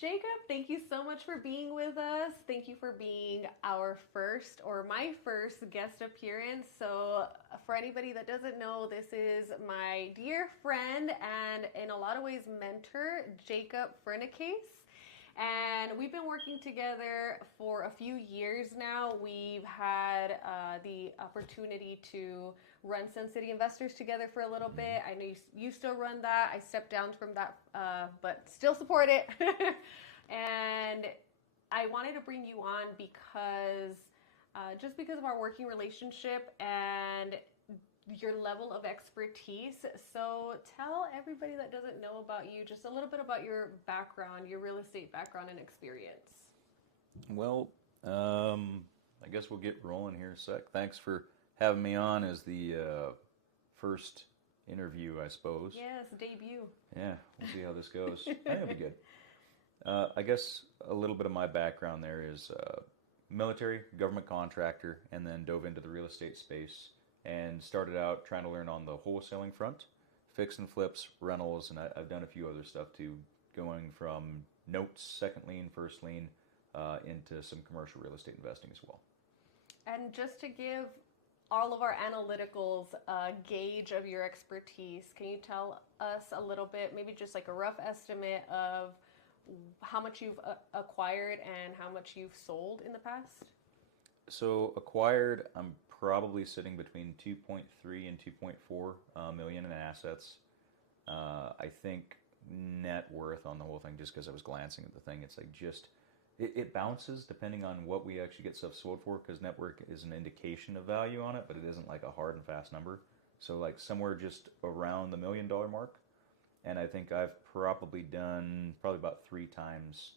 Jacob, thank you so much for being with us. Thank you for being our first or my first guest appearance. So, for anybody that doesn't know, this is my dear friend and in a lot of ways mentor, Jacob Firnekas. And we've been working together for a few years now. We've had the opportunity to run Sun City Investors together for a little bit. I know you still run that. I stepped down from that, but still support it. And I wanted to bring you on because just because of our working relationship and your level of expertise. So tell everybody that doesn't know about you just a little bit about your background, your real estate background and experience. Well, I guess we'll get rolling here in a sec. Thanks for having me on as the first interview, I suppose. Yes, debut. Yeah, we'll see how this goes. I think it'll be good. I guess a little bit of my background there is military, government contractor, and then dove into the real estate space and started out trying to learn on the wholesaling front, fix and flips, rentals, and I've done a few other stuff too, going from notes, second lien, first lien, into some commercial real estate investing as well. And just to give all of our analyticals a gauge of your expertise, can you tell us a little bit, maybe just like a rough estimate of how much you've acquired and how much you've sold in the past? So acquired, I'm probably sitting between 2.3 and 2.4 million in assets. I think net worth on the whole thing, just because I was glancing at the thing, it's like it bounces depending on what we actually get stuff sold for, because net worth is an indication of value on it, but it isn't like a hard and fast number. So like somewhere just around the $1 million mark. And I think I've probably done about 3 times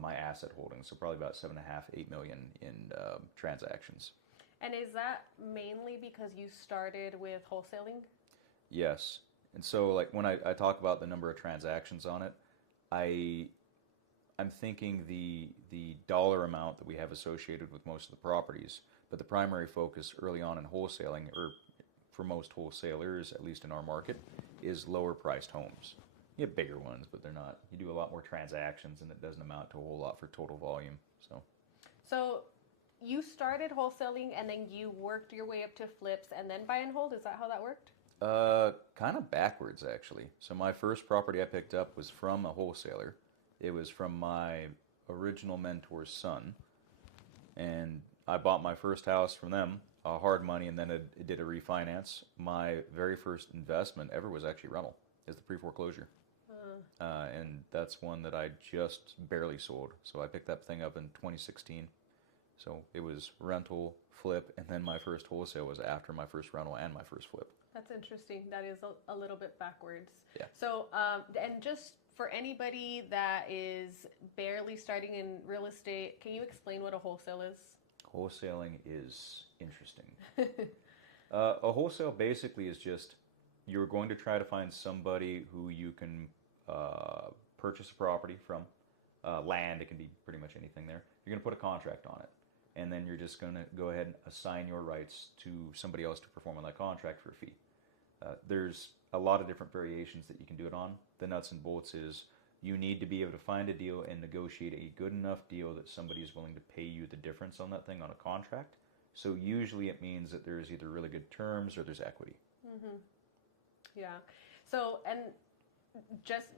my asset holdings, so probably about 7.5, 8 million in transactions. And is that mainly because you started with wholesaling? Yes. And so like when I talk about the number of transactions on it, I'm thinking the dollar amount that we have associated with most of the properties, but the primary focus early on in wholesaling, or for most wholesalers, at least in our market, is lower priced homes. You have bigger ones, but they're not. You do a lot more transactions and it doesn't amount to a whole lot for total volume. So you started wholesaling and then you worked your way up to flips and then buy and hold. Is that how that worked? Kind of backwards actually. So my first property I picked up was from a wholesaler. It was from my original mentor's son, and I bought my first house from them, hard money, and then it did a refinance. My very first investment ever was actually rental. Is the pre-foreclosure. And that's one that I just barely sold. So I picked that thing up in 2016. So it was rental, flip, and then my first wholesale was after my first rental and my first flip. That's interesting. That is a little bit backwards. Yeah. So, and just for anybody that is barely starting in real estate, can you explain what a wholesale is? Wholesaling is interesting. A wholesale basically is just you're going to try to find somebody who you can purchase a property from. Land, it can be pretty much anything there. You're going to put a contract on it. And then you're just going to go ahead and assign your rights to somebody else to perform on that contract for a fee. There's a lot of different variations that you can do it on. The nuts and bolts is you need to be able to find a deal and negotiate a good enough deal that somebody is willing to pay you the difference on that thing on a contract. So usually it means that there's either really good terms or there's equity. Mm-hmm. Yeah. So, and just,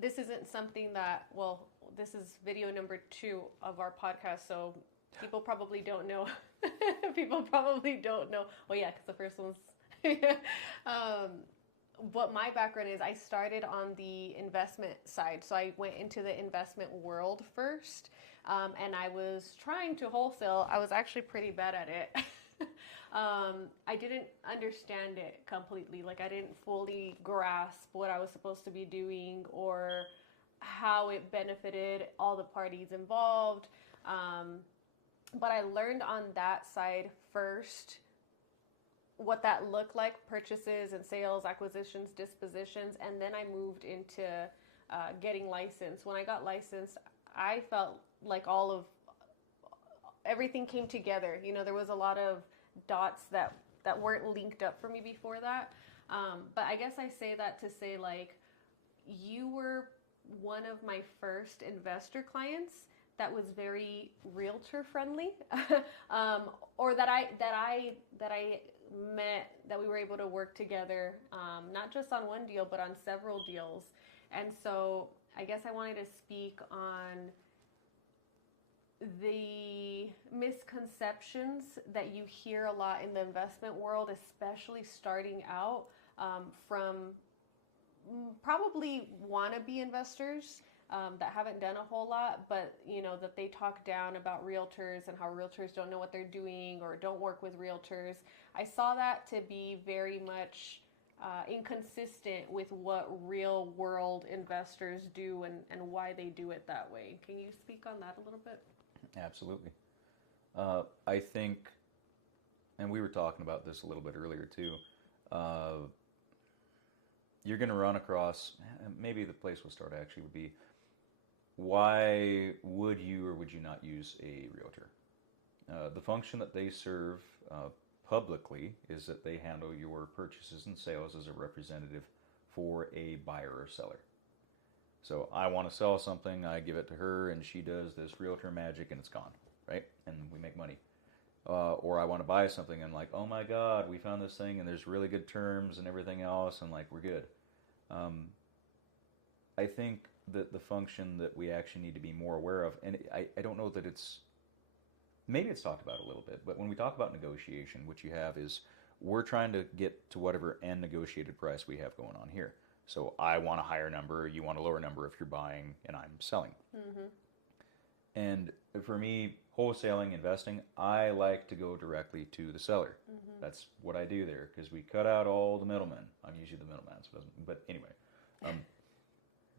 this isn't something that, well, this is video number 2 of our podcast, so people probably don't know. People probably don't know. Well, yeah, because the first one's... what my background is, I started on the investment side. So I went into the investment world first, and I was trying to wholesale. I was actually pretty bad at it. I didn't understand it completely. Like I didn't fully grasp what I was supposed to be doing or how it benefited all the parties involved. But I learned on that side first what that looked like, purchases and sales, acquisitions, dispositions, and then I moved into getting licensed. When I got licensed, I felt like everything came together. You know, there was a lot of dots that weren't linked up for me before that. But I guess I say that to say, like, you were one of my first investor clients that was very realtor friendly, or that I met, that we were able to work together, not just on one deal but on several deals. And so I guess I wanted to speak on the misconceptions that you hear a lot in the investment world, especially starting out, from probably wannabe investors that haven't done a whole lot, but that they talk down about realtors and how realtors don't know what they're doing or don't work with realtors. I saw that to be very much inconsistent with what real world investors do and why they do it that way. Can you speak on that a little bit? Absolutely. I think, and we were talking about this a little bit earlier too, you're going to run across, maybe the place we'll start actually would be, why would you or would you not use a realtor? The function that they serve publicly is that they handle your purchases and sales as a representative for a buyer or seller. So I want to sell something, I give it to her, and she does this realtor magic, and it's gone, right? And we make money. Or I want to buy something, and like, oh my God, we found this thing, and there's really good terms and everything else, and like, we're good. I think that the function that we actually need to be more aware of, and I don't know that it's, maybe it's talked about a little bit, but when we talk about negotiation, what you have is, we're trying to get to whatever end negotiated price we have going on here. So I want a higher number, you want a lower number if you're buying and I'm selling. Mm-hmm. And for me, wholesaling, investing, I like to go directly to the seller. Mm-hmm. That's what I do there, because we cut out all the middlemen. I'm usually the middleman, but anyway.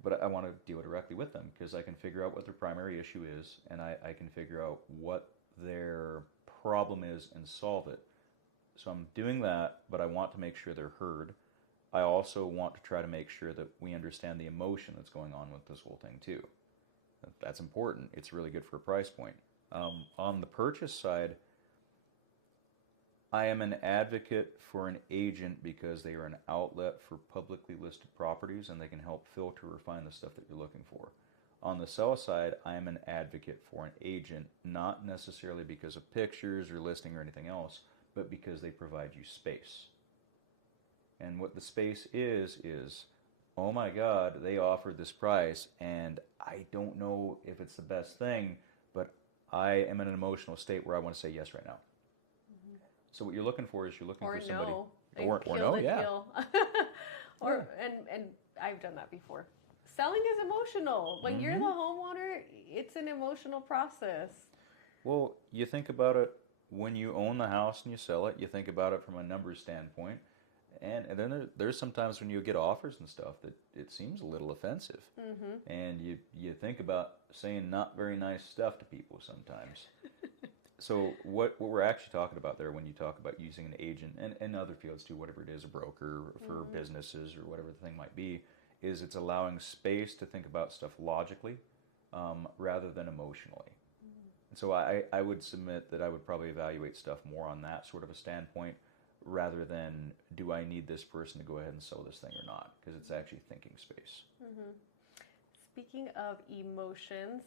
But I want to deal directly with them because I can figure out what their primary issue is, and I can figure out what their problem is and solve it. So I'm doing that, but I want to make sure they're heard. I also want to try to make sure that we understand the emotion that's going on with this whole thing too. That's important. It's really good for a price point. On the purchase side, I am an advocate for an agent because they are an outlet for publicly listed properties and they can help filter or find the stuff that you're looking for. On the sell side, I am an advocate for an agent, not necessarily because of pictures or listing or anything else, but because they provide you space. And what the space is, oh my God, they offered this price, and I don't know if it's the best thing, but I am in an emotional state where I want to say yes right now. Mm-hmm. So what you're looking for is you're looking for somebody. Or no, yeah. And I've done that before. Selling is emotional. When you're the homeowner, it's an emotional process. Well, you think about it when you own the house and you sell it, you think about it from a numbers standpoint. And then there's sometimes when you get offers and stuff that it seems a little offensive. Mm-hmm. And you think about saying not very nice stuff to people sometimes. So what we're actually talking about there when you talk about using an agent and other fields too, whatever it is, a broker for businesses or whatever the thing might be, is it's allowing space to think about stuff logically rather than emotionally. And so I would submit that I would probably evaluate stuff more on that sort of a standpoint rather than do I need this person to go ahead and sell this thing or not, because it's actually thinking space. Mm-hmm. Speaking of emotions,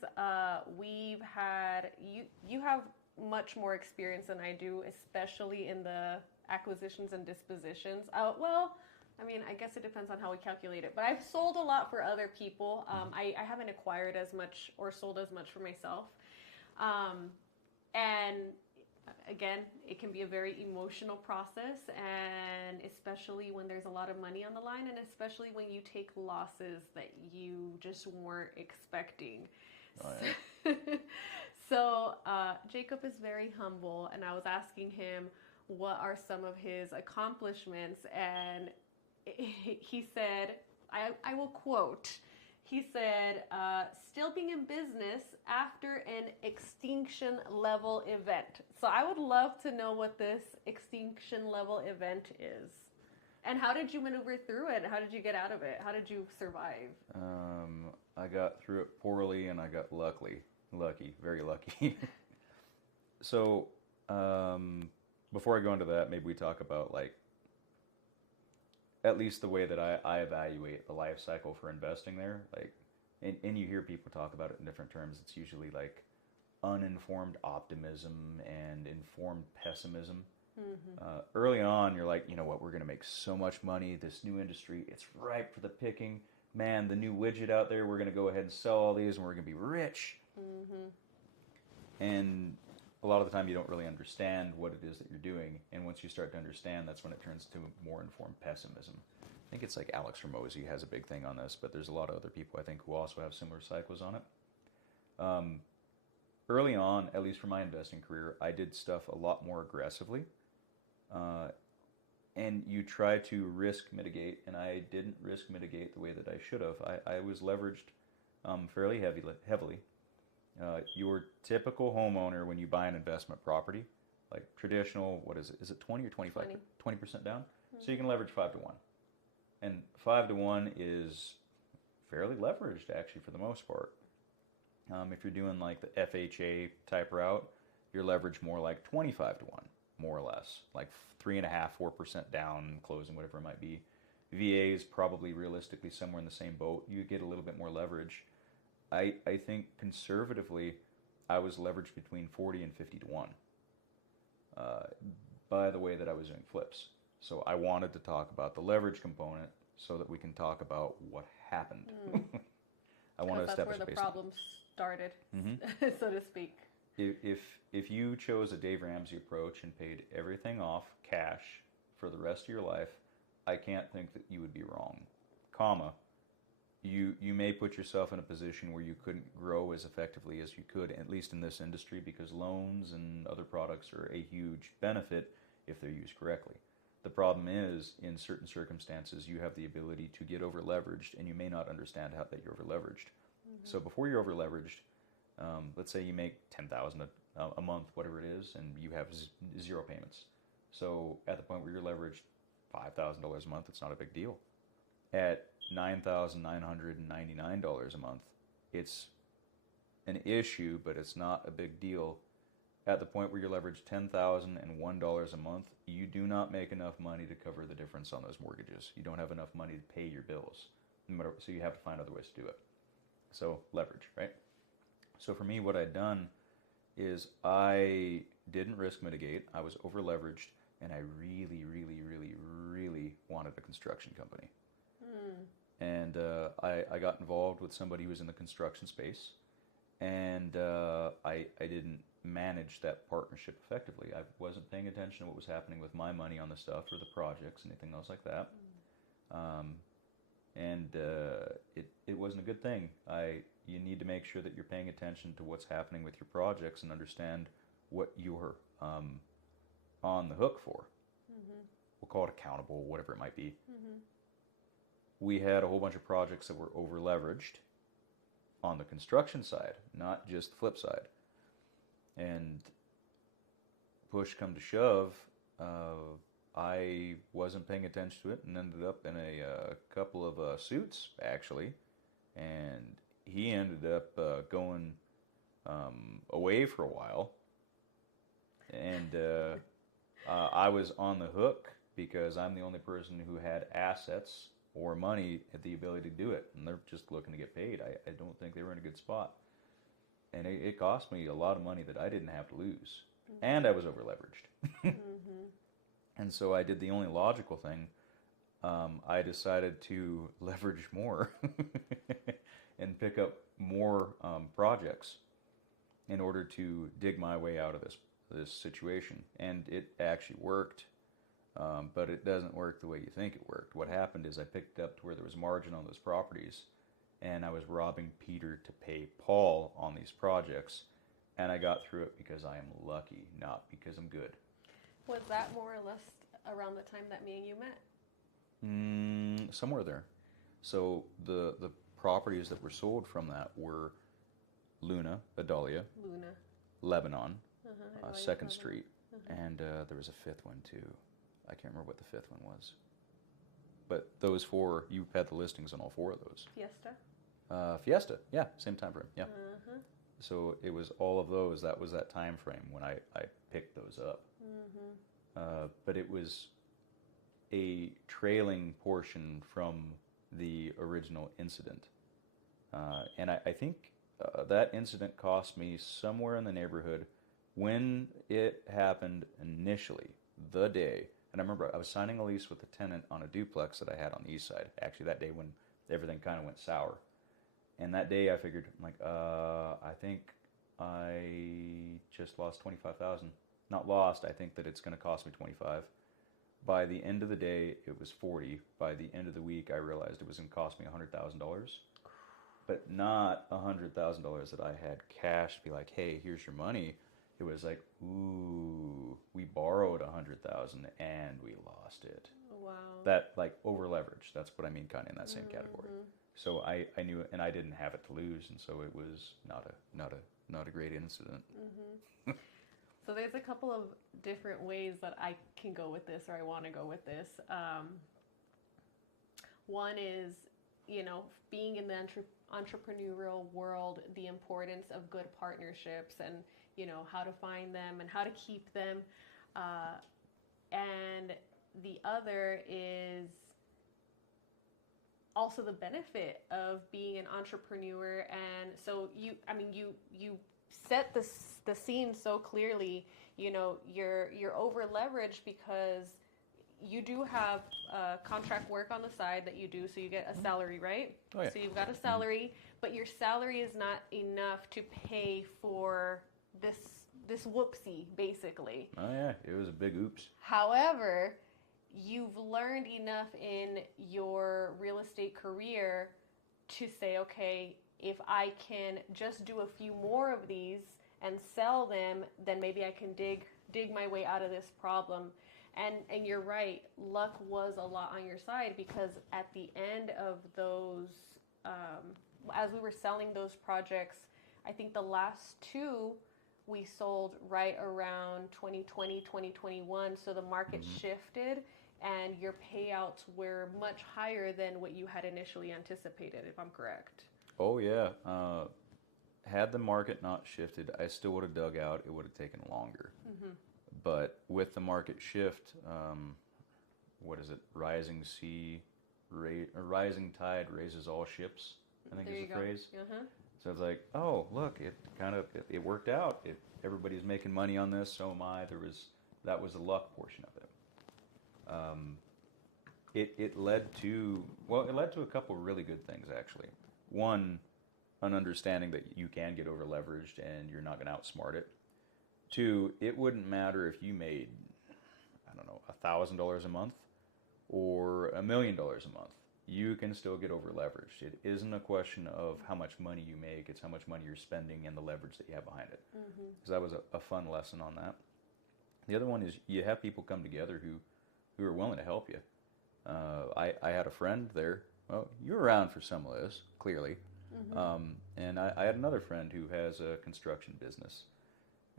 we've had, you have much more experience than I do, especially in the acquisitions and dispositions. Well, I mean, I guess it depends on how we calculate it, but I've sold a lot for other people. I haven't acquired as much or sold as much for myself. And again, it can be a very emotional process, and especially when there's a lot of money on the line, and especially when you take losses that you just weren't expecting. Oh, yeah. So Jacob is very humble, and I was asking him what are some of his accomplishments, and he said, I will quote, he said, still being in business after an extinction level event. So I would love to know what this extinction level event is. And how did you maneuver through it? How did you get out of it? How did you survive? I got through it poorly and I got lucky, very lucky. So before I go into that, maybe we talk about like at least the way that I evaluate the life cycle for investing there. Like and you hear people talk about it in different terms. It's usually like uninformed optimism and informed pessimism. Early on, you're like, you know what, we're going to make so much money. This new industry, it's ripe for the picking. Man, the new widget out there, we're going to go ahead and sell all these and we're going to be rich. And a lot of the time you don't really understand what it is that you're doing. And once you start to understand, that's when it turns to more informed pessimism. I think it's like Alex Ramosi has a big thing on this, but there's a lot of other people I think who also have similar cycles on it. Early on, at least for my investing career, I did stuff a lot more aggressively. And you try to risk mitigate, and I didn't risk mitigate the way that I should have. I was leveraged fairly heavily. Your typical homeowner, when you buy an investment property, like traditional, what is it? Is it 20 or 25? 20% down? So you can leverage 5 to 1. And 5 to 1 is fairly leveraged, actually, for the most part. If you're doing like the FHA type route, you're leveraged more like 25 to 1, more or less, like 3.5%, 4% down, closing, whatever it might be. VA is probably realistically somewhere in the same boat. You get a little bit more leverage. I think conservatively, I was leveraged between 40 and 50 to 1 by the way that I was doing flips. So I wanted to talk about the leverage component so that we can talk about what happened. I want to establish that's where the problem started, so to speak. If you chose a Dave Ramsey approach and paid everything off cash for the rest of your life, I can't think that you would be wrong. Comma, you may put yourself in a position where you couldn't grow as effectively as you could, at least in this industry, because loans and other products are a huge benefit if they're used correctly. The problem is, in certain circumstances, you have the ability to get over leveraged, and you may not understand how that you're over leveraged. So before you're over leveraged, let's say you make $10,000 a month, whatever it is, and you have zero payments. So at the point where you're leveraged $5,000 a month, it's not a big deal. At $9,999 a month, it's an issue, but it's not a big deal. At the point where you're leveraged $10,001 a month, you do not make enough money to cover the difference on those mortgages. You don't have enough money to pay your bills, so you have to find other ways to do it. So leverage, right? So for me, what I'd done is I didn't risk mitigate. I was over leveraged, and I really, really, really, really wanted a construction company. And I got involved with somebody who was in the construction space, and I didn't manage that partnership effectively. I wasn't paying attention to what was happening with my money on the stuff or the projects, anything else like that. It wasn't a good thing. You need to make sure that you're paying attention to what's happening with your projects and understand what you're on the hook for. We'll call it accountable, whatever it might be. We had a whole bunch of projects that were over leveraged on the construction side, not just the flip side. And push come to shove, I wasn't paying attention to it and ended up in a couple of suits, actually. And he ended up going away for a while. And I was on the hook because I'm the only person who had assets or money at the ability to do it. And they're just looking to get paid. I don't think they were in a good spot. And it cost me a lot of money that I didn't have to lose. And I was over leveraged. And so I did the only logical thing. I decided to leverage more and pick up more projects in order to dig my way out of this situation. And it actually worked, but it doesn't work the way you think it worked. What happened is I picked it up to where there was margin on those properties, and I was robbing Peter to pay Paul on these projects, and I got through it because I am lucky, not because I'm good. Was that more or less around the time that me and you met? Somewhere there. So the properties that were sold from that were Luna, Adalia, Lebanon, 2nd Street, and there was a fifth one too. I can't remember what the fifth one was. But those four, you had the listings on all four of those. Fiesta, yeah, same time frame, yeah. So it was all of those. That was that time frame when I picked those up. But it was a trailing portion from the original incident. And I think that incident cost me somewhere in the neighborhood when it happened initially, the day. And I remember I was signing a lease with a tenant on a duplex that I had on the east side. Actually, that day when everything kind of went sour. And that day I figured, I'm like, I think I just lost 25,000. Not lost, I think that it's going to cost me 25. By the end of the day, it was 40. By the end of the week, I realized it was going to cost me $100,000. But not $100,000 that I had cash to be like, hey, here's your money. It was like, ooh, we borrowed $100,000 and we lost it. Wow. That, like, over leverage. That's what I mean, kind of in that same category. So I knew, and I didn't have it to lose, and so it was not a great incident. So there's a couple of different ways that I can go with this, or I want to go with this. One is, being in the entrepreneurial world, the importance of good partnerships and, how to find them and how to keep them. And the other is also the benefit of being an entrepreneur. And so you set the scene so clearly. You're over leveraged because you do have contract work on the side that you do, so you get a salary, right? Oh, yeah. So you've got a salary, but your salary is not enough to pay for this whoopsie, basically. Oh yeah, it was a big oops. However, you've learned enough in your real estate career to say, okay, if I can just do a few more of these and sell them, then maybe I can dig my way out of this problem. And you're right, luck was a lot on your side, because at the end of those, as we were selling those projects, I think the last two we sold right around 2020, 2021. So the market shifted and your payouts were much higher than what you had initially anticipated, if I'm correct. Oh yeah. Had the market not shifted, I still would have dug out. It would have taken longer. But with the market shift, what is it? Rising tide raises all ships, I think is the phrase. So it's like, oh, look, it worked out. Everybody's making money on this, so am I. That was the luck portion of it. It led to a couple of really good things, actually. One, an understanding that you can get over leveraged and you're not going to outsmart it. Two, it wouldn't matter if you made, I don't know, $1,000 a month or $1 million a month. You can still get over leveraged. It isn't a question of how much money you make, it's how much money you're spending and the leverage that you have behind it. So that was a fun lesson on that. The other one is you have people come together who are willing to help you. I had a friend there. Well, you were around for some of this, clearly. And I had another friend who has a construction business.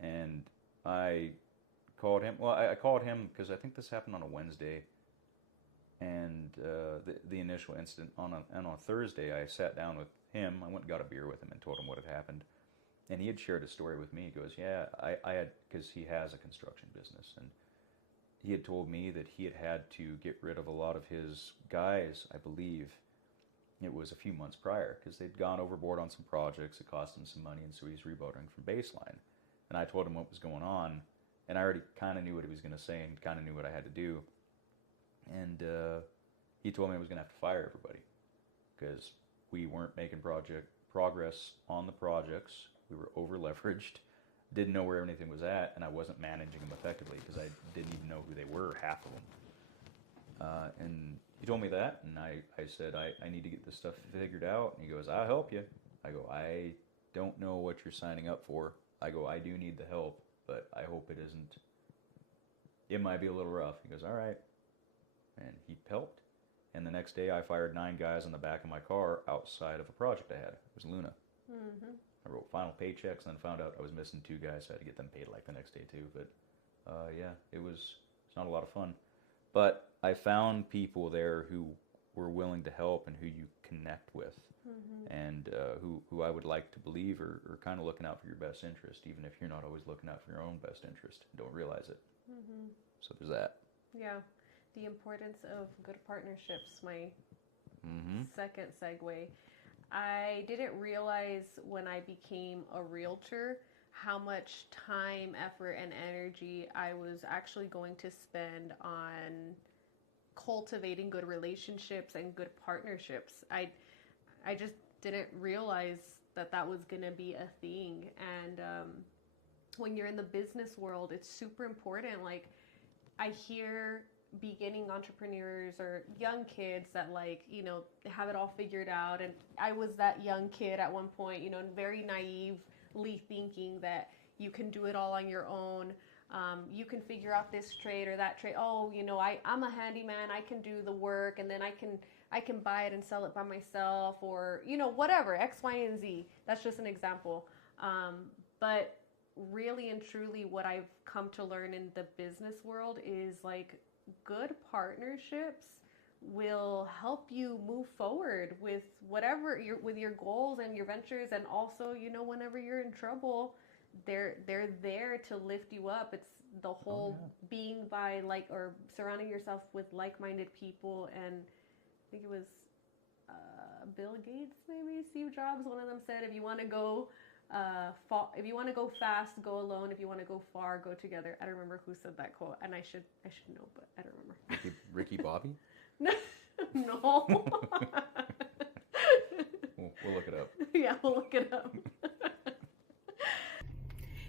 And I called him. Well, I called him because I think this happened on a Wednesday. And the initial incident on a Thursday, I sat down with him. I went and got a beer with him and told him what had happened. And he had shared a story with me. He goes, yeah, I had, because he has a construction business. And he had told me that he had to get rid of a lot of his guys, I believe. It was a few months prior, because they'd gone overboard on some projects. It cost him some money, and so he's rebuilding from baseline. And I told him what was going on, and I already kind of knew what he was going to say and kind of knew what I had to do. And he told me I was going to have to fire everybody because we weren't making progress on the projects. We were over leveraged, didn't know where anything was at, and I wasn't managing them effectively because I didn't even know who they were, half of them. And he told me that, and I said, I need to get this stuff figured out. And he goes, I'll help you. I go, I don't know what you're signing up for. I go, I do need the help, but I hope it isn't. It might be a little rough. He goes, all right. And he helped. And the next day I fired 9 guys on the back of my car outside of a project I had. It was Luna. I wrote final paychecks and then found out I was missing 2 guys, so I had to get them paid like the next day too. But yeah, it's not a lot of fun. But I found people there who were willing to help and who you connect with. And who I would like to believe are kind of looking out for your best interest, even if you're not always looking out for your own best interest and don't realize it. So there's that. Yeah, the importance of good partnerships, my second segue. I didn't realize when I became a realtor how much time, effort, and energy I was actually going to spend on cultivating good relationships and good partnerships. I just didn't realize that that was going to be a thing. And when you're in the business world, it's super important. Like, I hear beginning entrepreneurs or young kids that, like, you know, have it all figured out. And I was that young kid at one point, you know, very naively thinking that you can do it all on your own. You can figure out this trade or that trade. Oh, you know, I'm a handyman. I can do the work, and then I can buy it and sell it by myself, or, you know, whatever, X, Y, and Z. That's just an example. But really and truly, what I've come to learn in the business world is, like, good partnerships will help you move forward with whatever with your goals and your ventures. And also, you know, whenever you're in trouble, they're there to lift you up. It's the whole being by like, or surrounding yourself with like-minded people. And I think it was Bill Gates, maybe Steve Jobs, one of them said, if you want to go if you want to go fast, go alone. If you want to go far, go together. I don't remember who said that quote, and I should know, but I don't remember. Ricky Bobby? No. We'll look it up. Yeah, we'll look it up.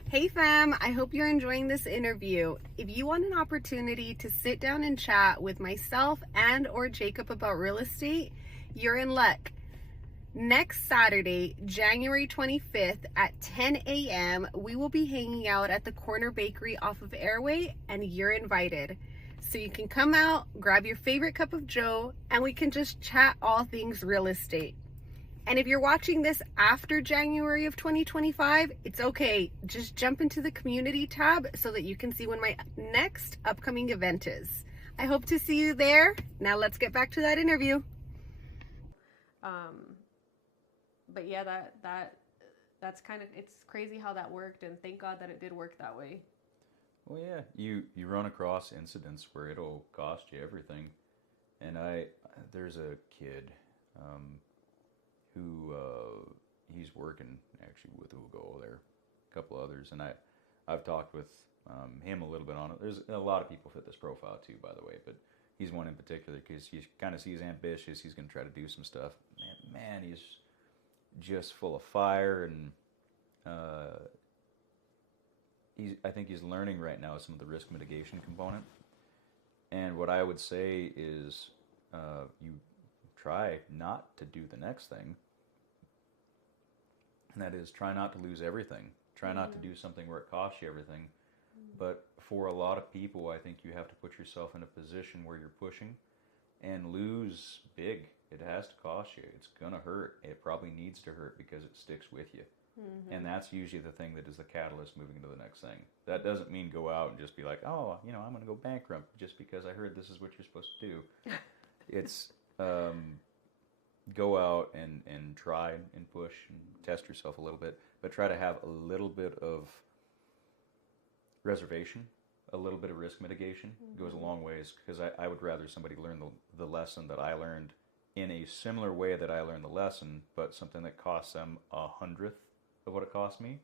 Hey fam, I hope you're enjoying this interview. If you want an opportunity to sit down and chat with myself and or Jacob about real estate, you're in luck. Next Saturday, January 25th at 10 a.m., we will be hanging out at the Corner Bakery off of Airway, and you're invited. So you can come out, grab your favorite cup of joe, and we can just chat all things real estate. And if you're watching this after January of 2025, it's okay. Just jump into the community tab so that you can see when my next upcoming event is. I hope to see you there. Now let's get back to that interview. But yeah, that's kind of, it's crazy how that worked, and thank God that it did work that way. Well, yeah, you run across incidents where it'll cost you everything. And there's a kid who he's working actually with Ugo there, a couple others, and I've talked with him a little bit on it. There's a lot of people fit this profile too, by the way, but he's one in particular because you kind of see he's ambitious. He's going to try to do some stuff. Man, he's just full of fire, and I think he's learning right now some of the risk mitigation component. And what I would say is you try not to do the next thing, and that is try not to lose everything. Try not to do something where it costs you everything. But for a lot of people, I think you have to put yourself in a position where you're pushing and lose big. It has to cost you. It's going to hurt. It probably needs to hurt because it sticks with you. And that's usually the thing that is the catalyst moving into the next thing. That doesn't mean go out and just be like, oh, you know, I'm going to go bankrupt just because I heard this is what you're supposed to do. It's go out and try and push and test yourself a little bit, but try to have a little bit of reservation, a little bit of risk mitigation goes a long ways, because I would rather somebody learn the lesson that I learned in a similar way that I learned the lesson, but something that costs them 100th of what it cost me,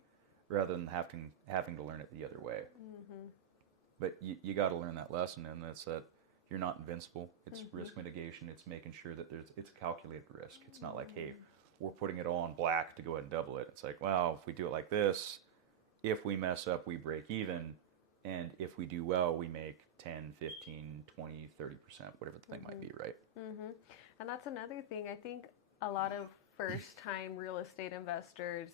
rather than having to learn it the other way. But you got to learn that lesson, and that's that you're not invincible. It's risk mitigation. It's making sure that it's a calculated risk. It's not like, hey, we're putting it all on black to go ahead and double it. It's like, well, if we do it like this, if we mess up, we break even. And if we do well, we make 10, 15, 20, 30%, whatever the thing might be, right? And that's another thing. I think a lot of first-time real estate investors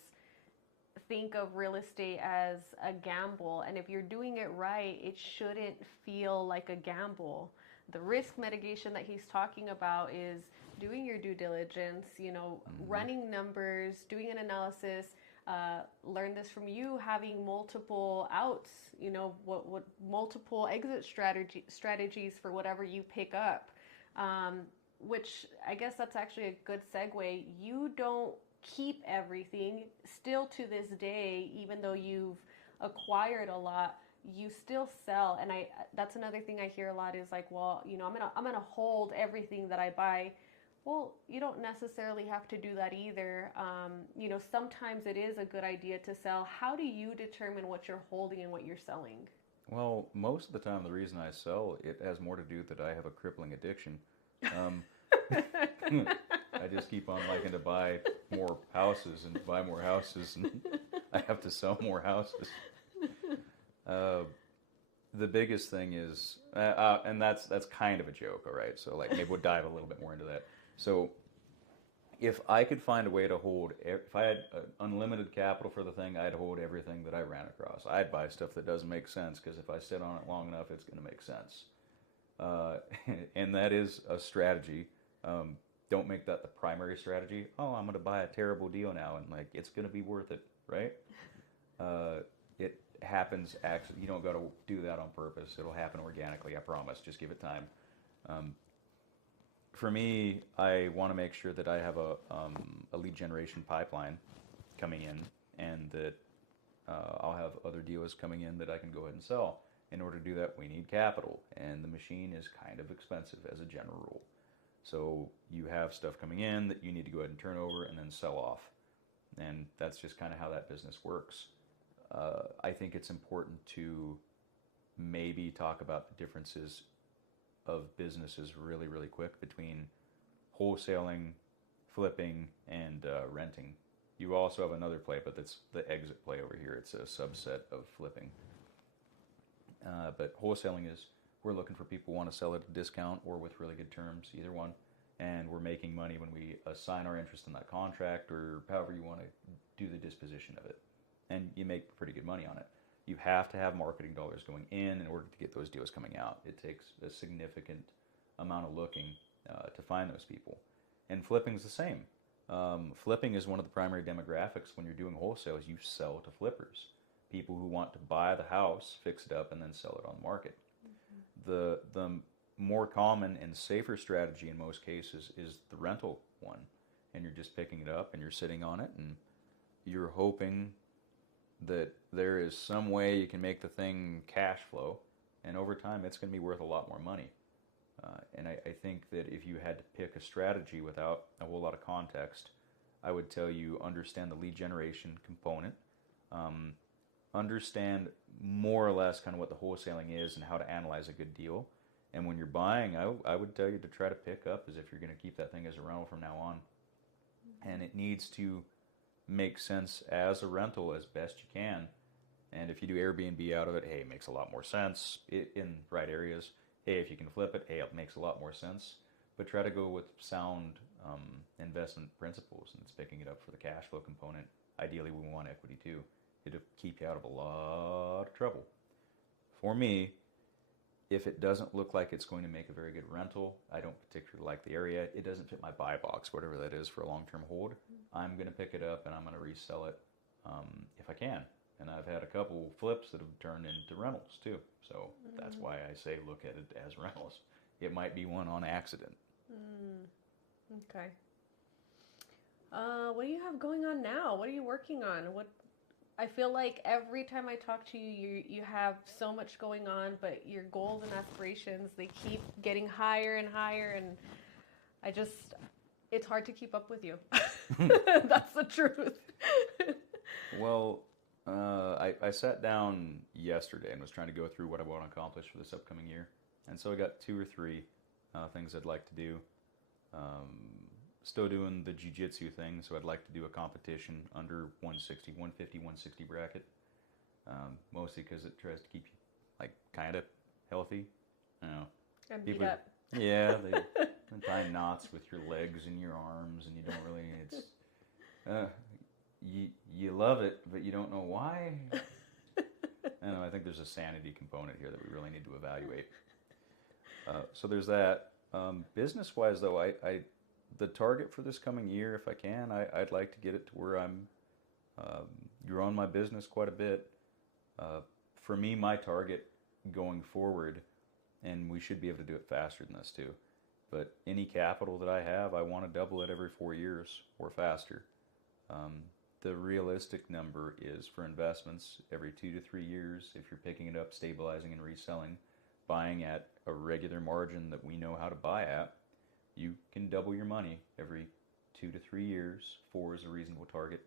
think of real estate as a gamble. And if you're doing it right, it shouldn't feel like a gamble. The risk mitigation that he's talking about is doing your due diligence, you know, running numbers, doing an analysis. Learn this from you, having multiple outs, you know, what multiple exit strategies for whatever you pick up, which I guess that's actually a good segue. You don't keep everything. Still to this day, even though you've acquired a lot, you still sell. And that's another thing I hear a lot is like, well, you know, I'm gonna hold everything that I buy. Well, you don't necessarily have to do that either. Sometimes it is a good idea to sell. How do you determine what you're holding and what you're selling? Well, most of the time, the reason I sell, it has more to do that I have a crippling addiction. Um, I just keep on liking to buy more houses and buy more houses, and I have to sell more houses. The biggest thing is, and that's kind of a joke, all right? So like maybe we'll dive a little bit more into that. So if I could find a way to hold, if I had unlimited capital for the thing, I'd hold everything that I ran across. I'd buy stuff that doesn't make sense, because if I sit on it long enough, it's going to make sense. And that is a strategy. Don't make that the primary strategy. Oh, I'm going to buy a terrible deal now, and like it's going to be worth it, right? It happens actually. You don't got to do that on purpose. It'll happen organically, I promise. Just give it time. For me, I want to make sure that I have a lead generation pipeline coming in, and that I'll have other deals coming in that I can go ahead and sell. In order to do that, we need capital, and the machine is kind of expensive as a general rule. So you have stuff coming in that you need to go ahead and turn over and then sell off. And that's just kind of how that business works. I think it's important to maybe talk about the differences of businesses really, really quick between wholesaling, flipping, and renting. You also have another play, but that's the exit play over here. It's a subset of flipping. But wholesaling is, we're looking for people who want to sell at a discount or with really good terms, either one. And we're making money when we assign our interest in that contract, or however you want to do the disposition of it. And you make pretty good money on it. You have to have marketing dollars going in order to get those deals coming out. It takes a significant amount of looking to find those people. And flipping is the same. Flipping is one of the primary demographics when you're doing wholesale. Is you sell to flippers, people who want to buy the house, fix it up, and then sell it on the market. Mm-hmm. The more common and safer strategy in most cases is the rental one, and you're just picking it up and you're sitting on it, and you're hoping that there is some way you can make the thing cash flow, and over time it's going to be worth a lot more money. And I think that if you had to pick a strategy without a whole lot of context, I would tell you understand the lead generation component, understand more or less kind of what the wholesaling is and how to analyze a good deal. And when you're buying, I would tell you to try to pick up as if you're going to keep that thing as a rental from now on. And it needs to make sense as a rental as best you can. And if you do Airbnb out of it, hey, it makes a lot more sense in right areas. Hey, if you can flip it, hey, it makes a lot more sense. But try to go with sound investment principles, and it's picking it up for the cash flow component. Ideally, we want equity too. It'll keep you out of a lot of trouble. For me, if it doesn't look like it's going to make a very good rental, I don't particularly like the area, it doesn't fit my buy box, whatever that is for a long-term hold, I'm going to pick it up and I'm going to resell it if I can. And I've had a couple flips that have turned into rentals too. So that's why I say look at it as rentals. It might be one on accident. Okay. What do you have going on now? What are you working on? I feel like every time I talk to you, you have so much going on, but your goals and aspirations, they keep getting higher and higher, and it's hard to keep up with you. That's the truth. Well, I sat down yesterday and was trying to go through what I want to accomplish for this upcoming year. And so I got 2 or 3 things I'd like to do. Still doing the jiu-jitsu thing, so I'd like to do a competition under 160, 150, 160 bracket. Mostly because it tries to keep you, like, kind of healthy. You know, And beat up. Yeah, they tie knots with your legs and your arms, and you don't really, you love it, but you don't know why. I don't know, I think there's a sanity component here that we really need to evaluate. So there's that. Business-wise, though, the target for this coming year, if I can, I'd like to get it to where I'm growing my business quite a bit. For me, my target going forward, and we should be able to do it faster than this too, but any capital that I have, I want to double it every 4 years or faster. The realistic number is for investments every 2 to 3 years, if you're picking it up, stabilizing and reselling, buying at a regular margin that we know how to buy at, you can double your money every 2 to 3 years. 4 is a reasonable target,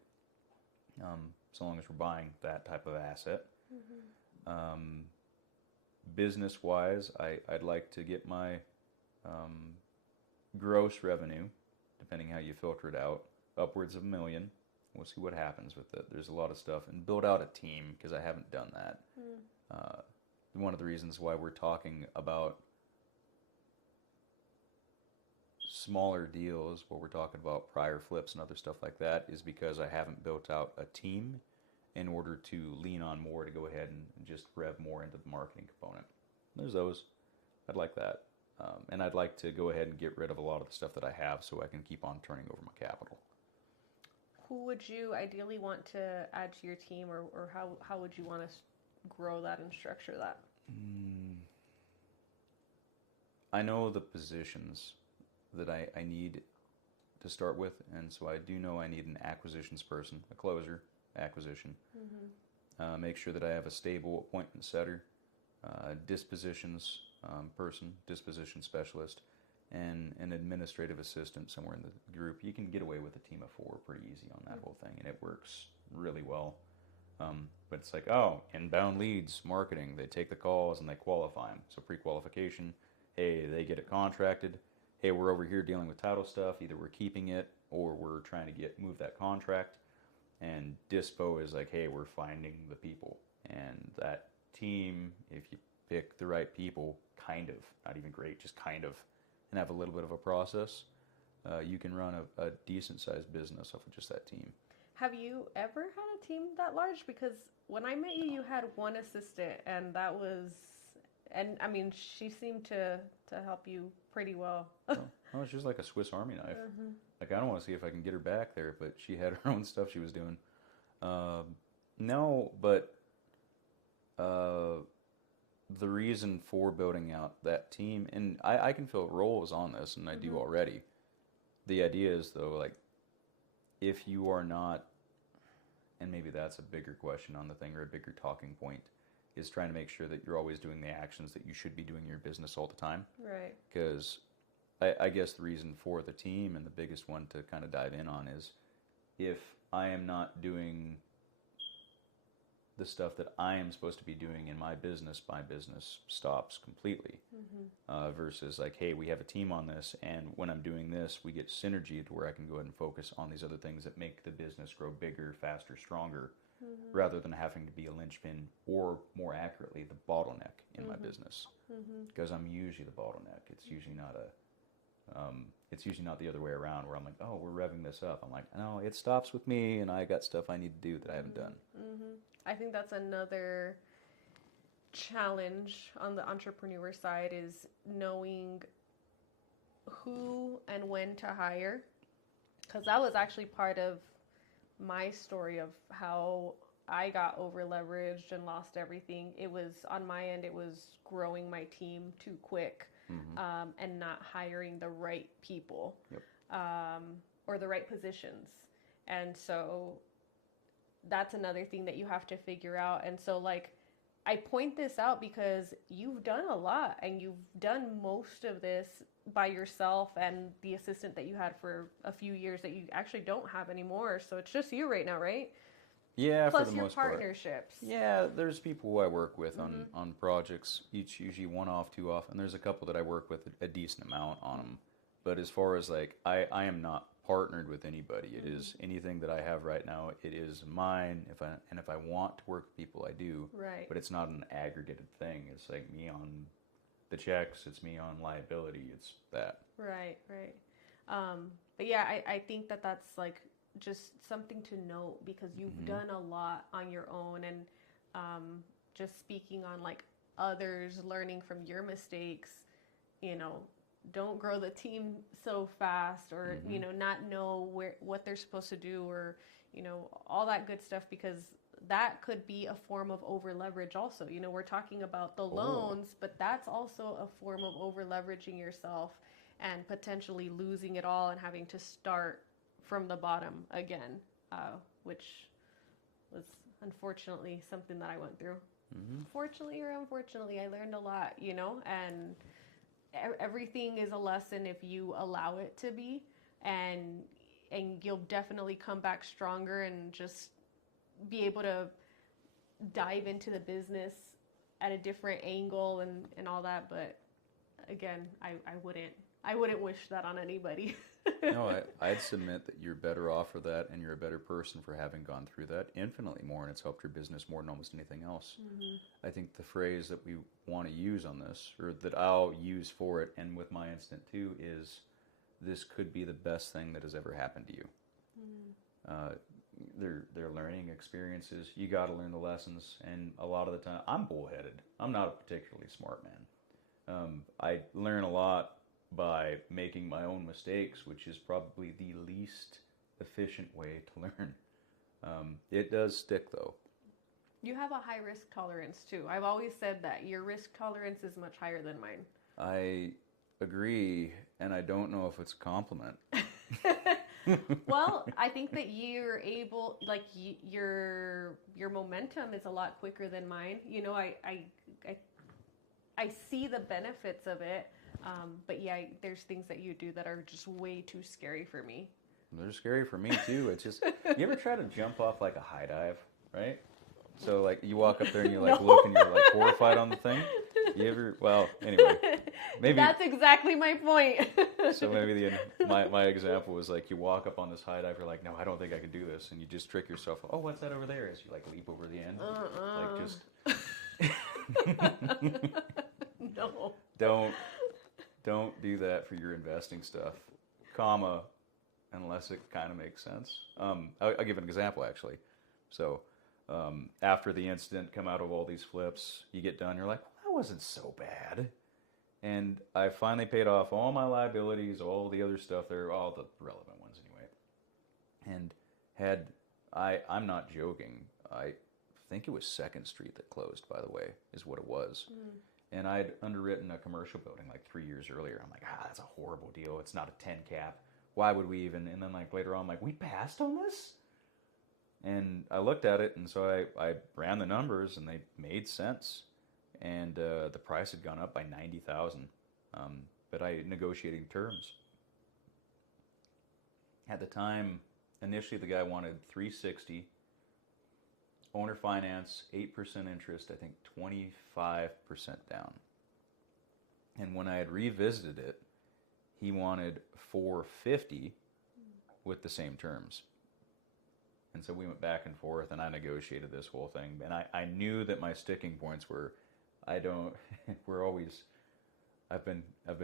so long as we're buying that type of asset. Business-wise, I'd like to get my gross revenue, depending how you filter it out, upwards of $1 million. We'll see what happens with it. There's a lot of stuff, and build out a team, because I haven't done that. One of the reasons why we're talking about smaller deals, where we're talking about prior flips and other stuff like that, is because I haven't built out a team in order to lean on more to go ahead and just rev more into the marketing component. There's those. I'd like that. And I'd like to go ahead and get rid of a lot of the stuff that I have so I can keep on turning over my capital. Who would you ideally want to add to your team, or how would you want to grow that and structure that? I know the positions that I need to start with, and so I do know I need an acquisitions person, a closer, acquisition. Make sure that I have a stable appointment setter, dispositions person, disposition specialist, and an administrative assistant somewhere in the group. You can get away with a team of 4 pretty easy on that whole thing, and it works really well. But it's like, inbound leads, marketing, they take the calls and they qualify them. So pre-qualification, hey, they get it contracted. Hey, we're over here dealing with title stuff. Either we're keeping it or we're trying to move that contract. And dispo is like, hey, we're finding the people. And that team, if you pick the right people, kind of, not even great, just kind of, and have a little bit of a process, you can run a decent-sized business off of just that team. Have you ever had a team that large? Because when I met you, you had one assistant, and that was, and I mean, she seemed to help you pretty well. Oh, she's like a Swiss Army knife. Like, I don't want to see if I can get her back there, but she had her own stuff she was doing. No, but the reason for building out that team, and I can fill roles on this, and I do already. The idea is, though, like, if you are not, and maybe that's a bigger question on the thing, or a bigger talking point, is trying to make sure that you're always doing the actions that you should be doing in your business all the time. Right. Because I guess the reason for the team, and the biggest one to kind of dive in on, is if I am not doing the stuff that I am supposed to be doing in my business stops completely. Versus like, hey, we have a team on this, and when I'm doing this, we get synergy to where I can go ahead and focus on these other things that make the business grow bigger, faster, stronger, rather than having to be a linchpin, or more accurately, the bottleneck in my business. Because I'm usually the bottleneck. It's usually not the other way around, where I'm like, oh, we're revving this up. I'm like, no, it stops with me, and I got stuff I need to do that I haven't done. I think that's another challenge on the entrepreneur side, is knowing who and when to hire. Because that was actually part of my story of how I got over leveraged and lost everything. It was on my end, it was growing my team too quick, and not hiring the right people, or the right positions. And so that's another thing that you have to figure out. And so, like, I point this out because you've done a lot, and you've done most of this by yourself and the assistant that you had for a few years that you actually don't have anymore. So it's just you right now, right? Yeah, Plus for the your most part. partnerships. Yeah, there's people who I work with on projects, each usually one off, two off, and there's a couple that I work with a decent amount on them. But as far as like, I am not partnered with anybody. It is anything that I have right now. It is mine. If I want to work with people, I do. Right. But it's not an aggregated thing. It's like me on the checks. It's me on liability. It's that. Right. But yeah, I think that that's like just something to note, because you've done a lot on your own, and just speaking on like others learning from your mistakes, don't grow the team so fast, or not know what they're supposed to do, or all that good stuff, because that could be a form of over leverage also. We're talking about the loans, but that's also a form of over leveraging yourself and potentially losing it all and having to start from the bottom again, which was unfortunately something that I went through. Fortunately or unfortunately, I learned a lot, and everything is a lesson if you allow it to be, and you'll definitely come back stronger and just be able to dive into the business at a different angle and all that. But again, I wouldn't wish that on anybody. No, I'd submit that you're better off for that, and you're a better person for having gone through that infinitely more, and it's helped your business more than almost anything else. I think the phrase that we want to use on this, or that I'll use for it, and with my incident too, is this could be the best thing that has ever happened to you. They're learning experiences. You got to learn the lessons, and a lot of the time, I'm bullheaded. I'm not a particularly smart man. I learn a lot by making my own mistakes, which is probably the least efficient way to learn. It does stick, though. You have a high risk tolerance too. I've always said that your risk tolerance is much higher than mine. I agree, and I don't know if it's a compliment. Well, I think that you're able, like your momentum is a lot quicker than mine. You know, I see the benefits of it, but yeah, there's things that you do that are just way too scary for me. They're scary for me too. It's just, you ever try to jump off like a high dive, right? So like you walk up there and you like look and you're like horrified on the thing. You ever? Well, anyway, maybe that's exactly my point. So maybe my example was like you walk up on this high dive, you're like, no, I don't think I can do this, and you just trick yourself. Oh, what's that over there? As you like leap over the end, like just no. Don't do that for your investing stuff, comma, unless it kind of makes sense. I'll give an example actually. So after the incident, come out of all these flips, you get done, you're like, well, that wasn't so bad. And I finally paid off all my liabilities, all the other stuff there, all the relevant ones anyway. And I'm not joking, I think it was 2nd Street that closed, by the way, is what it was. And I'd underwritten a commercial building like 3 years earlier. I'm like, that's a horrible deal. It's not a 10 cap. Why would we even? And then like later on, I'm like, we passed on this? And I looked at it, and so I ran the numbers, and they made sense. And the price had gone up by $90,000, but I negotiated terms. At the time, initially the guy wanted $360, owner finance, 8% interest, I think 25% down. And when I had revisited it, he wanted $450 with the same terms. And so we went back and forth, and I negotiated this whole thing. And I knew that my sticking points were, I've been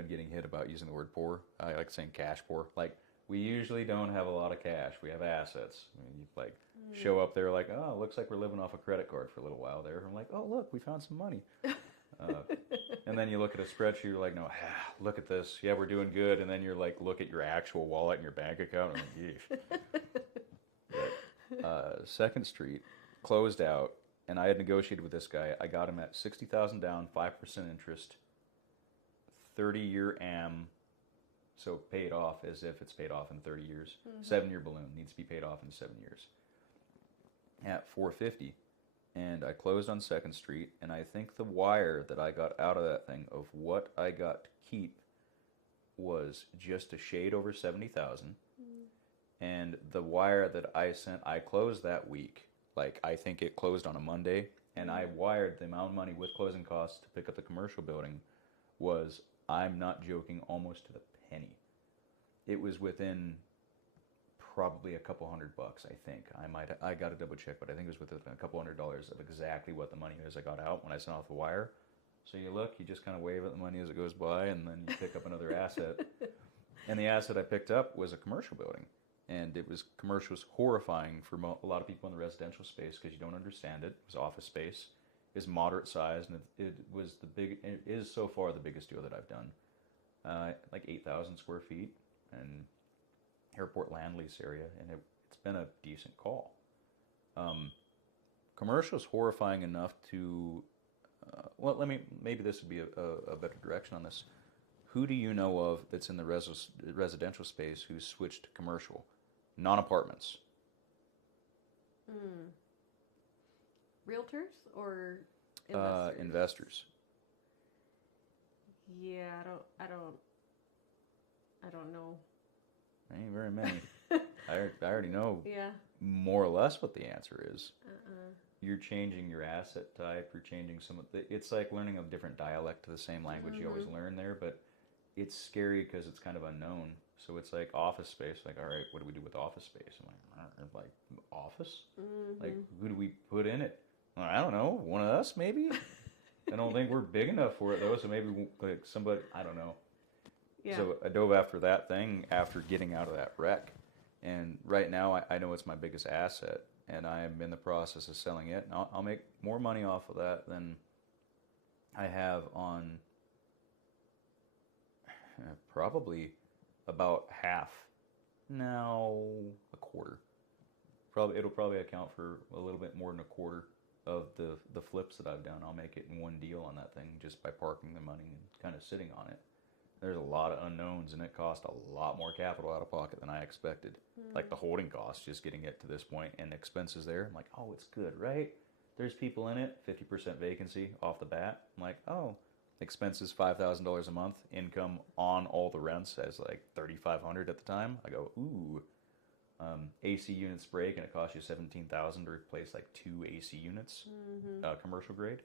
getting hit about using the word poor. I like saying cash poor. Like, we usually don't have a lot of cash. We have assets. I mean, you like show up there like, oh, looks like we're living off a credit card for a little while there. I'm like, oh, look, we found some money. And then you look at a spreadsheet, you're like, no, look at this. Yeah, we're doing good. And then you're like, look at your actual wallet and your bank account. And I'm like, yeesh. But, 2nd Street closed out, and I had negotiated with this guy. I got him at $60,000 down, 5% interest, 30-year AM, so paid off as if it's paid off in 30 years. 7-year balloon needs to be paid off in 7 years at $450. And I closed on 2nd Street, and I think the wire that I got out of that thing of what I got to keep was just a shade over $70,000. And the wire that I sent, I closed that week. Like, I think it closed on a Monday, and I wired the amount of money with closing costs to pick up the commercial building was, I'm not joking, almost to the penny. It was within probably a couple $100, I think. I got to double check, but I think it was within a couple $100 of exactly what the money is I got out when I sent off the wire. So you look, you just kind of wave at the money as it goes by, and then you pick up another asset. And the asset I picked up was a commercial building. And commercial was horrifying for a lot of people in the residential space because you don't understand it. It was office space. It was moderate sized, and it is so far the biggest deal that I've done. Like 8,000 square feet and airport land lease area, and it's been a decent call. Commercial is horrifying enough to, maybe this would be a better direction on this. Who do you know of that's in the residential space who's switched to commercial? Non-apartments. Realtors or investors? Investors. Yeah, I don't know. Ain't very many. I already know Yeah. more or less what the answer is. Uh-uh. You're changing your asset type. You're changing some of the. It's like learning a different dialect to the same language you always learn there, but it's scary because it's kind of unknown. So it's like office space. Like, all right, what do we do with office space? I'm like office? Like, who do we put in it? I don't know. One of us, maybe. I don't think we're big enough for it though. So maybe like somebody. I don't know. Yeah. So I dove after that thing after getting out of that wreck. And right now I know it's my biggest asset, and I am in the process of selling it. And I'll make more money off of that than I have on probably about half. Now a quarter. It'll probably account for a little bit more than a quarter of the flips that I've done. I'll make it in one deal on that thing just by parking the money and kind of sitting on it. There's a lot of unknowns, and it cost a lot more capital out of pocket than I expected. Like the holding costs, just getting it to this point, and expenses there. I'm like, oh, it's good, right? There's people in it, 50% vacancy off the bat. I'm like, oh, expenses $5,000 a month, income on all the rents as like $3,500 at the time. I go, ooh, AC units break, and it costs you $17,000 to replace like 2 AC units, commercial grade.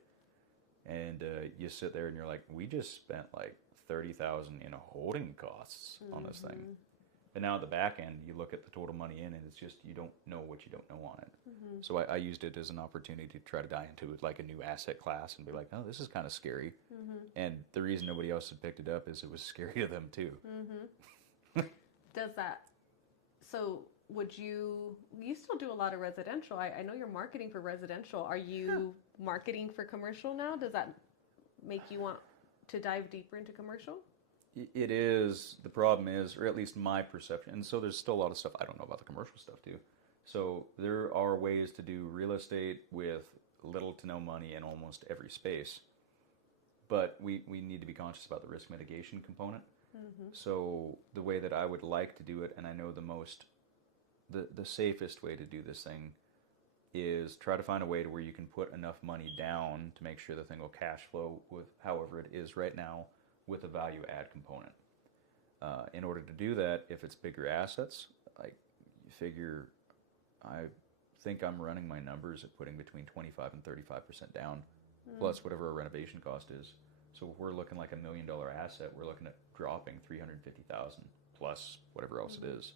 And you sit there and you're like, we just spent like $30,000 in holding costs on this thing. And now at the back end, you look at the total money in, and it's just you don't know what you don't know on it. So I used it as an opportunity to try to dive into it like a new asset class and be like, oh, this is kind of scary. And the reason nobody else had picked it up is it was scary to them too. Does that? So would you still do a lot of residential? I know you're marketing for residential. Are you marketing for commercial now? Does that make you want to dive deeper into commercial? It is. The problem is, or at least my perception, and so there's still a lot of stuff I don't know about the commercial stuff too. So there are ways to do real estate with little to no money in almost every space, but we need to be conscious about the risk mitigation component. So the way that I would like to do it, and I know the safest way to do this thing is try to find a way to where you can put enough money down to make sure the thing will cash flow with however it is right now with a value add component. In order to do that, if it's bigger assets, like you figure, I think I'm running my numbers at putting between 25 and 35% down, plus whatever a renovation cost is. So if we're looking like $1 million asset, we're looking at dropping 350,000 plus whatever else it is.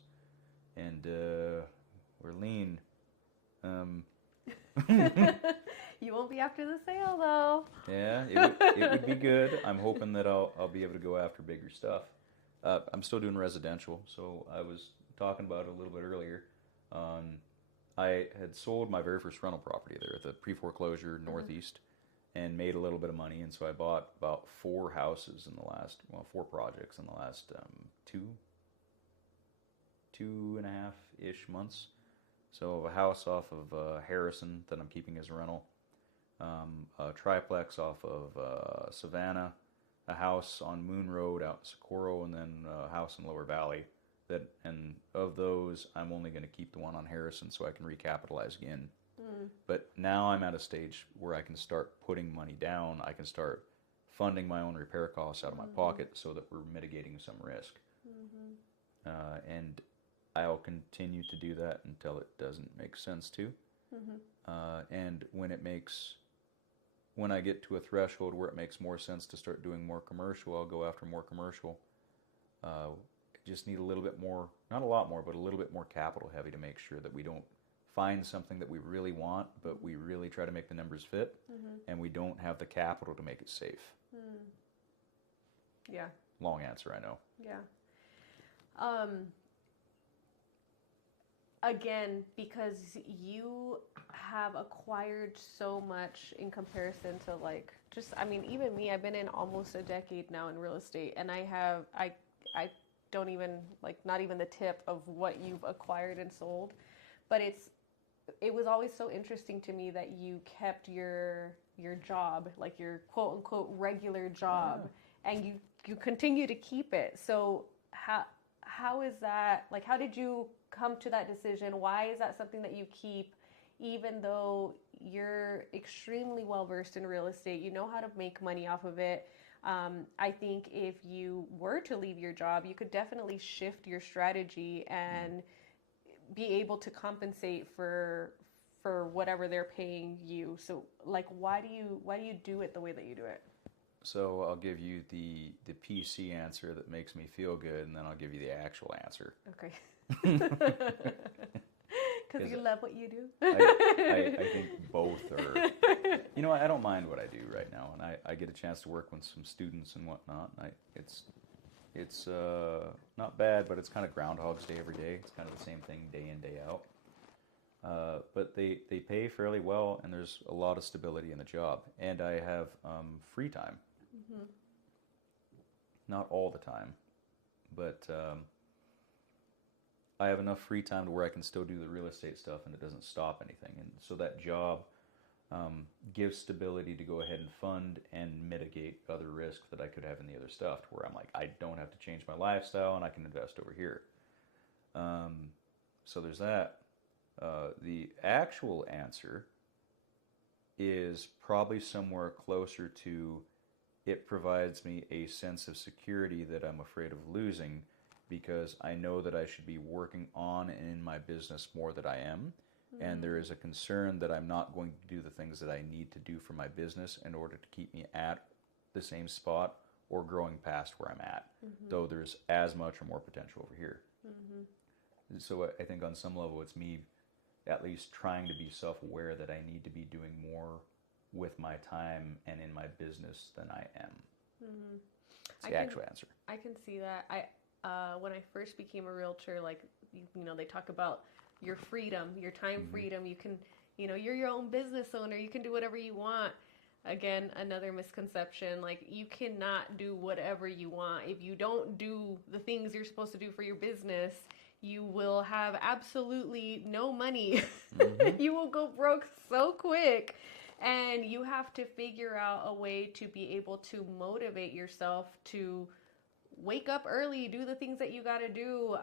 And we're lean. You won't be after the sale though. Yeah, it would be good. I'm hoping that I'll be able to go after bigger stuff. I'm still doing residential, so I was talking about it a little bit earlier. I had sold my very first rental property there at the pre-foreclosure northeast and made a little bit of money, and so I bought about 4 houses in the last, 4 projects in the last 2.5-ish months. So a house off of Harrison that I'm keeping as a rental, a triplex off of Savannah, a house on Moon Road out in Socorro, and then a house in Lower Valley. And of those, I'm only going to keep the one on Harrison so I can recapitalize again. But now I'm at a stage where I can start putting money down. I can start funding my own repair costs out of my pocket so that we're mitigating some risk. And I'll continue to do that until it doesn't make sense to. And when I get to a threshold where it makes more sense to start doing more commercial, I'll go after more commercial. Just need a little bit more, not a lot more, but a little bit more capital heavy to make sure that we don't find something that we really want, but we really try to make the numbers fit, and we don't have the capital to make it safe. Yeah. Long answer, I know. Yeah. Again, because you have acquired so much in comparison to even me, I've been in almost a decade now in real estate, and I don't even, not even the tip of what you've acquired and sold, but it was always so interesting to me that you kept your job, like your quote unquote regular job, and you continue to keep it. So how is that, how did you come to that decision? Why is that something that you keep, even though you're extremely well versed in real estate? You know how to make money off of it. I think if you were to leave your job, you could definitely shift your strategy and be able to compensate for whatever they're paying you. So like, why do you do it the way that you do it? So I'll give you the PC answer that makes me feel good, and then I'll give you the actual answer. Okay. Because you love what you do. I think both are. You know, I don't mind what I do right now, and I get a chance to work with some students and whatnot. It's not bad, but it's kind of Groundhog's Day every day. It's kind of the same thing day in, day out. But they pay fairly well, and there's a lot of stability in the job. And I have free time. Mm-hmm. Not all the time, but I have enough free time to where I can still do the real estate stuff, and it doesn't stop anything. And so that job gives stability to go ahead and fund and mitigate other risks that I could have in the other stuff, to where I'm like, I don't have to change my lifestyle, and I can invest over here. So there's that. The actual answer is probably somewhere closer to, it provides me a sense of security that I'm afraid of losing, because I know that I should be working on and in my business more than I am. Mm-hmm. And there is a concern that I'm not going to do the things that I need to do for my business in order to keep me at the same spot or growing past where I'm at, mm-hmm. though there's as much or more potential over here. Mm-hmm. So I think on some level it's me at least trying to be self-aware that I need to be doing more with my time and in my business than I am. Mm-hmm. That's the actual answer. I can see that. When I first became a realtor, like, you know, they talk about your freedom, your time mm-hmm. freedom. You can, you know, you're your own business owner. You can do whatever you want. Again, another misconception, like, you cannot do whatever you want. If you don't do the things you're supposed to do for your business, you will have absolutely no money. Mm-hmm. You will go broke so quick. And you have to figure out a way to be able to motivate yourself to wake up early, do the things that you got to do,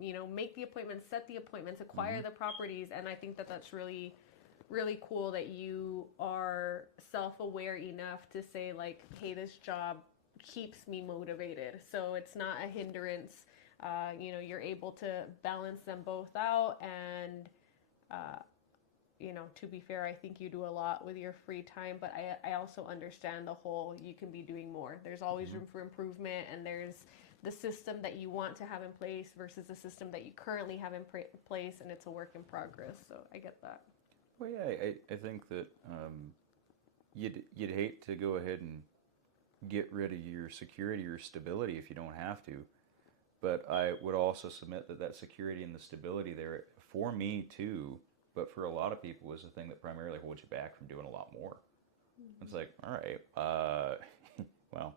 you know, make the appointments, set the appointments, acquire mm-hmm. the properties. And I think that that's really, really cool that you are self-aware enough to say, like, hey, this job keeps me motivated. So it's not a hindrance. You know, you're able to balance them both out. And, you know, to be fair, I think you do a lot with your free time, but I also understand the whole, you can be doing more. There's always mm-hmm. room for improvement, and there's the system that you want to have in place versus the system that you currently have in place, and it's a work in progress. So I get that. Well, yeah, I think that you'd hate to go ahead and get rid of your security or stability if you don't have to. But I would also submit that security and the stability there, for me too, but for a lot of people, is the thing that primarily holds you back from doing a lot more. Mm-hmm. It's like, all right, well,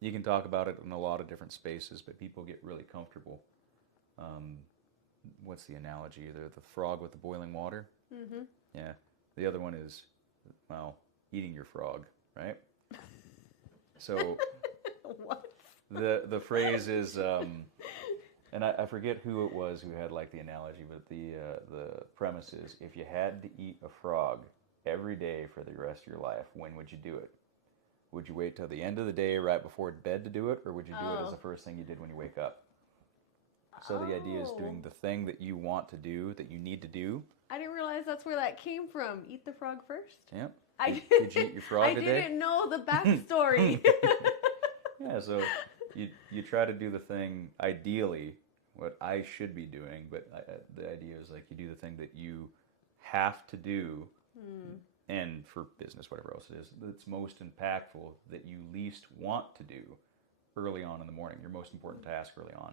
you can talk about it in a lot of different spaces, but people get really comfortable. What's the analogy? The frog with the boiling water? Mm-hmm. Yeah. The other one is, well, eating your frog, right? So what? The phrase is, and I forget who it was who had like the analogy, but the premise is, if you had to eat a frog every day for the rest of your life, when would you do it? Would you wait till the end of the day right before bed to do it, or would you do it as the first thing you did when you wake up? So the idea is doing the thing that you want to do, that you need to do. I didn't realize that's where that came from. Eat the frog first? Yep. Did you eat your frog today? I didn't know the backstory. Yeah, so you try to do the thing, ideally, what I should be doing, but the idea is like you do the thing that you have to do, and for business, whatever else it is, that's most impactful, that you least want to do early on in the morning, your most important task early on.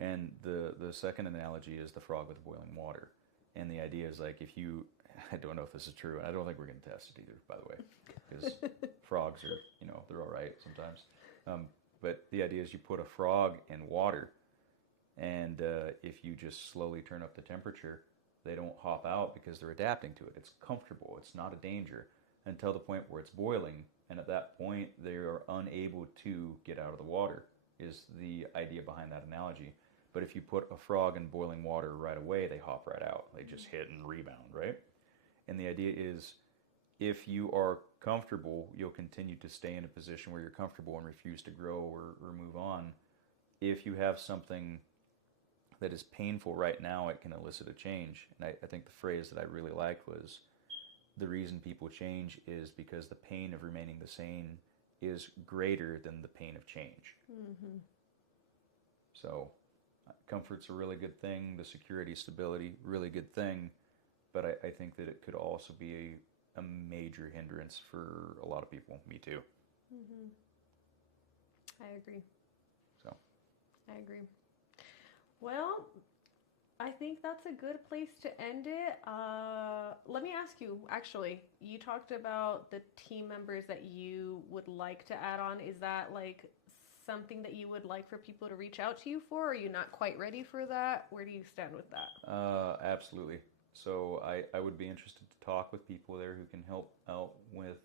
And the second analogy is the frog with boiling water. And the idea is like, if you, I don't know if this is true, and I don't think we're going to test it either, by the way, because frogs are, you know, they're all right sometimes. But the idea is you put a frog in water, and if you just slowly turn up the temperature, they don't hop out because they're adapting to it. It's comfortable. It's not a danger until the point where it's boiling, and at that point they are unable to get out of the water, is the idea behind that analogy. But if you put a frog in boiling water right away, they hop right out. They just hit and rebound, right? And the idea is, if you are comfortable, you'll continue to stay in a position where you're comfortable and refuse to grow or move on. If you have something that is painful right now, it can elicit a change. And I think the phrase that I really liked was, the reason people change is because the pain of remaining the same is greater than the pain of change. Mm-hmm. So comfort's a really good thing, the security, stability, really good thing, but I think that it could also be a major hindrance for a lot of people, me too. Mm-hmm. I agree. So I agree. Well, I think that's a good place to end it. Let me ask you, actually, you talked about the team members that you would like to add on. Is that like something that you would like for people to reach out to you for? Or are you not quite ready for that? Where do you stand with that? absolutely. So I would be interested to talk with people there who can help out with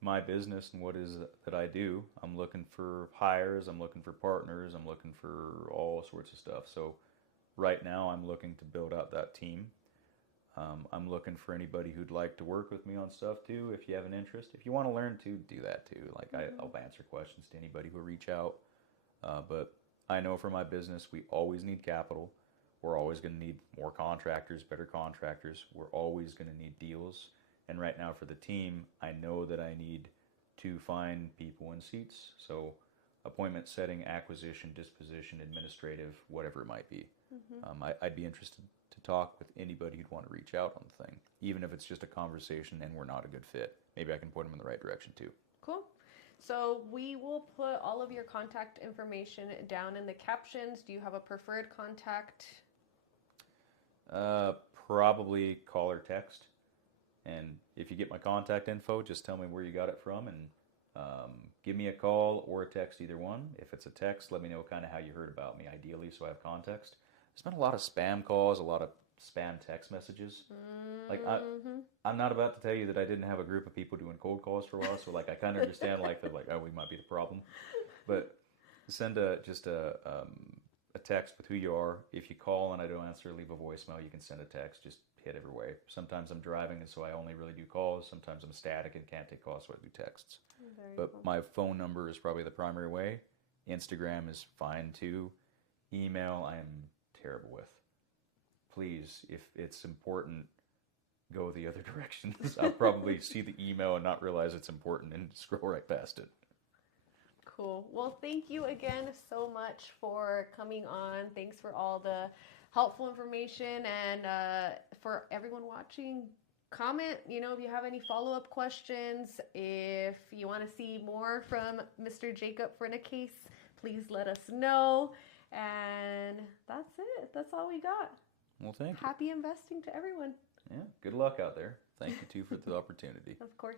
my business and what is that I do. I'm looking for hires, I'm looking for partners, I'm looking for all sorts of stuff. So right now I'm looking to build out that team. I'm looking for anybody who'd like to work with me on stuff too. If you have an interest, if you want to learn to do that too, like I'll answer questions to anybody who reach out. But I know for my business, we always need capital. We're always going to need more contractors, better contractors. We're always going to need deals. And right now for the team, I know that I need to find people in seats. So appointment setting, acquisition, disposition, administrative, whatever it might be. Mm-hmm. I'd be interested to talk with anybody who'd want to reach out on the thing, even if it's just a conversation and we're not a good fit. Maybe I can point them in the right direction too. Cool. So we will put all of your contact information down in the captions. Do you have a preferred contact? Probably call or text. And if you get my contact info, just tell me where you got it from and give me a call or a text, either one. If it's a text, let me know kind of how you heard about me, ideally, so I have context. There's been a lot of spam calls, a lot of spam text messages. Mm-hmm. Like, I'm not about to tell you that I didn't have a group of people doing cold calls for a while, so like I kind of understand like that, like, oh, we might be the problem. But send a text with who you are. If you call and I don't answer, leave a voicemail. You can send a text. Just hit every way. Sometimes I'm driving, and so I only really do calls. Sometimes I'm static and can't take calls, so I do texts. But my phone number is probably the primary way. Instagram is fine too. Email, I am terrible with. Please, if it's important, go the other direction. I'll probably see the email and not realize it's important and scroll right past it. Cool. Well, thank you again so much for coming on. Thanks for all the helpful information, and for everyone watching, comment, if you have any follow-up questions. If you want to see more from Mr. Jacob Firnekas, please let us know. And that's it. That's all we got. Well, thank you. Happy investing to everyone. Yeah, good luck out there. Thank you, too, for the opportunity. Of course.